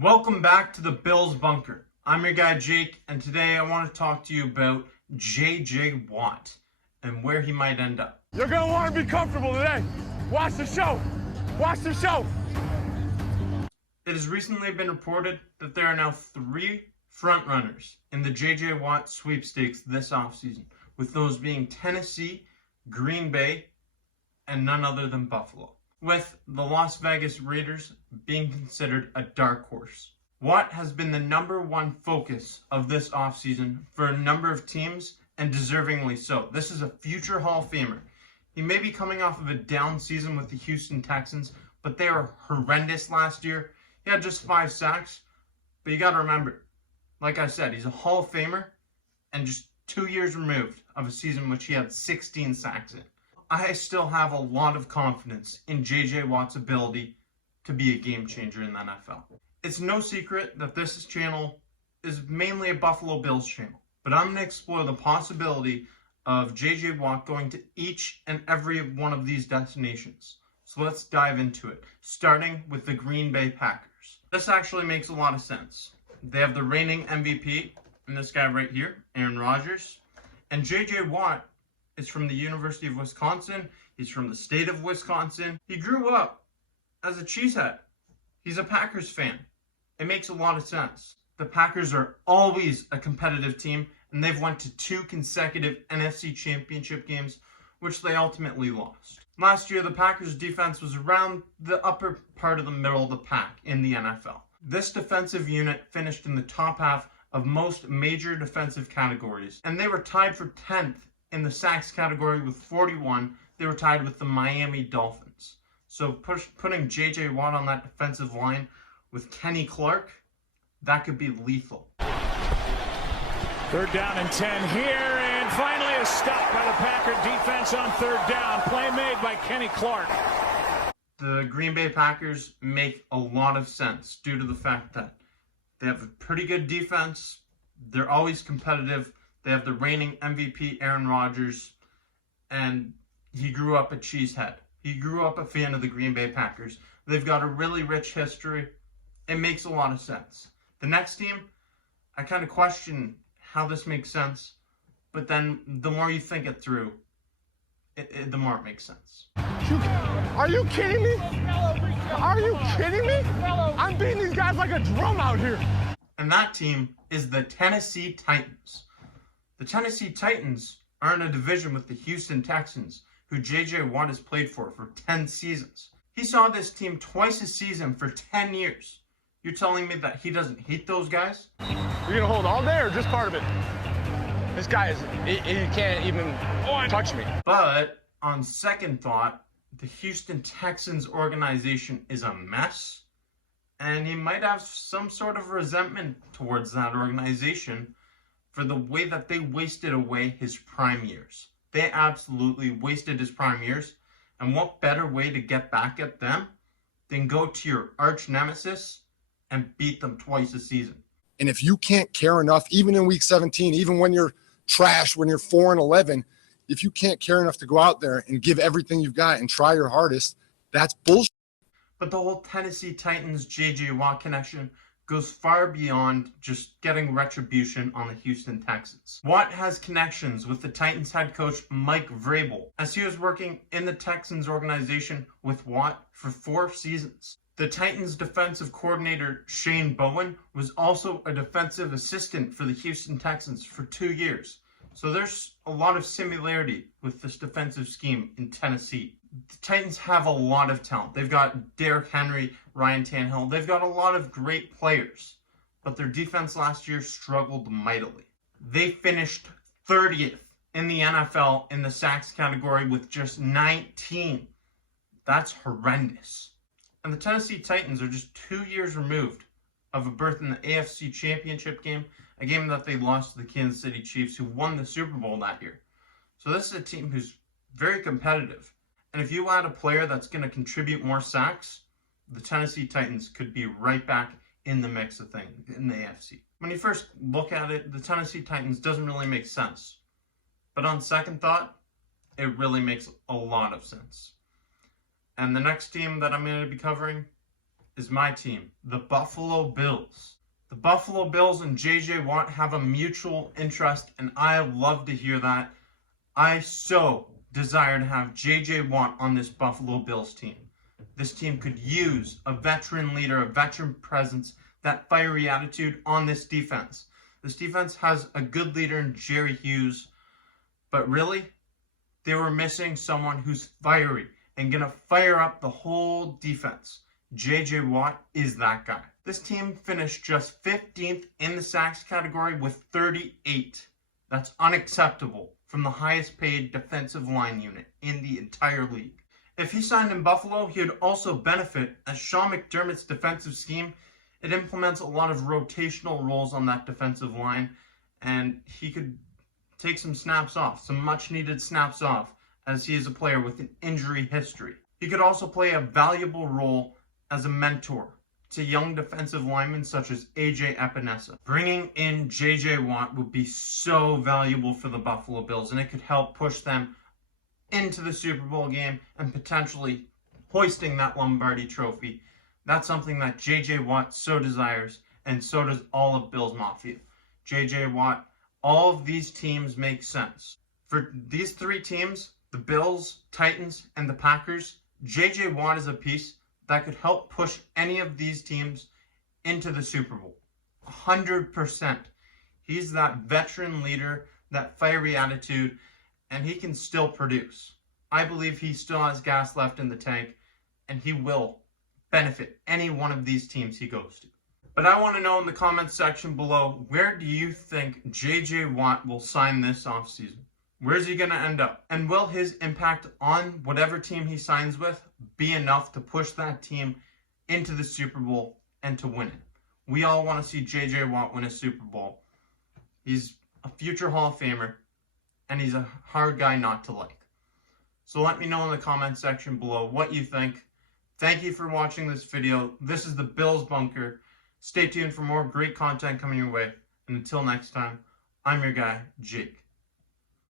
Welcome back to the Bills Bunker. I'm your guy Jake, and today I want to talk to you about J.J. Watt and where he might end up. You're going to want to be comfortable today. Watch the show. Watch the show. It has recently been reported that there are now 3 frontrunners in the J.J. Watt Sweepstakes this offseason, with those being Tennessee, Green Bay, and none other than Buffalo, with the Las Vegas Raiders being considered a dark horse. Watt has been the #1 focus of this offseason for a number of teams, and deservingly so. This is a future Hall of Famer. He may be coming off of a down season with the Houston Texans, but they were horrendous last year. He had just 5 sacks, but you got to remember, like I said, he's a Hall of Famer, and just 2 years removed of a season in which he had 16 sacks in. I still have a lot of confidence in J.J. Watt's ability to be a game changer in the NFL. It's no secret that this channel is mainly a Buffalo Bills channel, but I'm going to explore the possibility of J.J. Watt going to each and every one of these destinations. So let's dive into it, starting with the Green Bay Packers. This actually makes a lot of sense. They have the reigning MVP, and this guy right here, Aaron Rodgers, and J.J. Watt is from the University of Wisconsin. He's from the state of Wisconsin. He grew up as a cheesehead. He's a Packers fan. It makes a lot of sense. The Packers are always a competitive team, and they've went to 2 consecutive NFC Championship games, which they ultimately lost. Last year, the Packers' defense was around the upper part of the middle of the pack in the NFL. This defensive unit finished in the top half of most major defensive categories, and they were tied for 10th in the sacks category with 41. They were tied with the Miami Dolphins. So putting J.J. Watt on that defensive line with Kenny Clark, that could be lethal. 3rd down and 10 here, and finally a stop by the Packer defense on 3rd down. Play made by Kenny Clark. The Green Bay Packers make a lot of sense due to the fact that they have a pretty good defense. They're always competitive. They have the reigning MVP, Aaron Rodgers, and he grew up a cheesehead. He grew up a fan of the Green Bay Packers. They've got a really rich history. It makes a lot of sense. The next team, I kind of question how this makes sense, but then the more you think it through, the more it makes sense. Are you kidding me? Are you kidding me? I'm beating these guys like a drum out here. And that team is the Tennessee Titans. The Tennessee Titans are in a division with the Houston Texans, who J.J. Watt has played for 10 seasons. He saw this team twice a season for 10 years. You're telling me that he doesn't hate those guys? You're going to hold all day or just part of it? This guy he can't even touch me. But on second thought, the Houston Texans organization is a mess, and he might have some sort of resentment towards that organization for the way that they wasted away his prime years. They absolutely wasted his prime years, and what better way to get back at them than go to your arch nemesis and beat them twice a season. And if you can't care enough, even in week 17, even when you're trash, when you're 4-11, if you can't care enough to go out there and give everything you've got and try your hardest, that's bullshit. But the whole Tennessee Titans J.J. Watt connection goes far beyond just getting retribution on the Houston Texans. Watt has connections with the Titans head coach Mike Vrabel, as he was working in the Texans organization with Watt for 4 seasons. The Titans defensive coordinator Shane Bowen was also a defensive assistant for the Houston Texans for 2 years. So there's a lot of similarity with this defensive scheme in Tennessee. The Titans have a lot of talent. They've got Derrick Henry, Ryan Tannehill. They've got a lot of great players, but their defense last year struggled mightily. They finished 30th in the NFL in the sacks category with just 19. That's horrendous. And the Tennessee Titans are just 2 years removed of a berth in the AFC Championship game, a game that they lost to the Kansas City Chiefs, who won the Super Bowl that year. So this is a team who's very competitive. And if you add a player that's going to contribute more sacks, the Tennessee Titans could be right back in the mix of things in the AFC. When you first look at it, the Tennessee Titans doesn't really make sense. But on second thought, it really makes a lot of sense. And the next team that I'm going to be covering is my team, the Buffalo Bills. The Buffalo Bills and JJ Watt have a mutual interest, and I love to hear that. I so desire to have JJ Watt on this Buffalo Bills team. This team could use a veteran leader, a veteran presence, that fiery attitude on this defense. This defense has a good leader in Jerry Hughes, but really, they were missing someone who's fiery and going to fire up the whole defense. JJ Watt is that guy. This team finished just 15th in the sacks category with 38. That's unacceptable from the highest paid defensive line unit in the entire league. If he signed in Buffalo, he would also benefit, as Sean McDermott's defensive scheme, it implements a lot of rotational roles on that defensive line, and he could take some snaps off, some much needed snaps off, as he is a player with an injury history. He could also play a valuable role as a mentor to young defensive linemen such as AJ Epinesa. Bringing in JJ Watt would be so valuable for the Buffalo Bills, and it could help push them into the Super Bowl game and potentially hoisting that Lombardi trophy. That's something that JJ Watt so desires, and so does all of Bills Mafia. JJ Watt, all of these teams make sense. For these three teams, the Bills, Titans, and the Packers, JJ Watt is a piece that could help push any of these teams into the Super Bowl. 100%. He's that veteran leader, that fiery attitude, and he can still produce. I believe he still has gas left in the tank, and he will benefit any one of these teams he goes to. But I want to know in the comments section below, where do you think JJ Watt will sign this offseason? Where's he going to end up? And will his impact on whatever team he signs with be enough to push that team into the Super Bowl and to win it? We all want to see JJ Watt win a Super Bowl. He's a future Hall of Famer, and he's a hard guy not to like. So let me know in the comments section below what you think. Thank you for watching this video. This is the Bills Bunker. Stay tuned for more great content coming your way. And until next time, I'm your guy, Jake.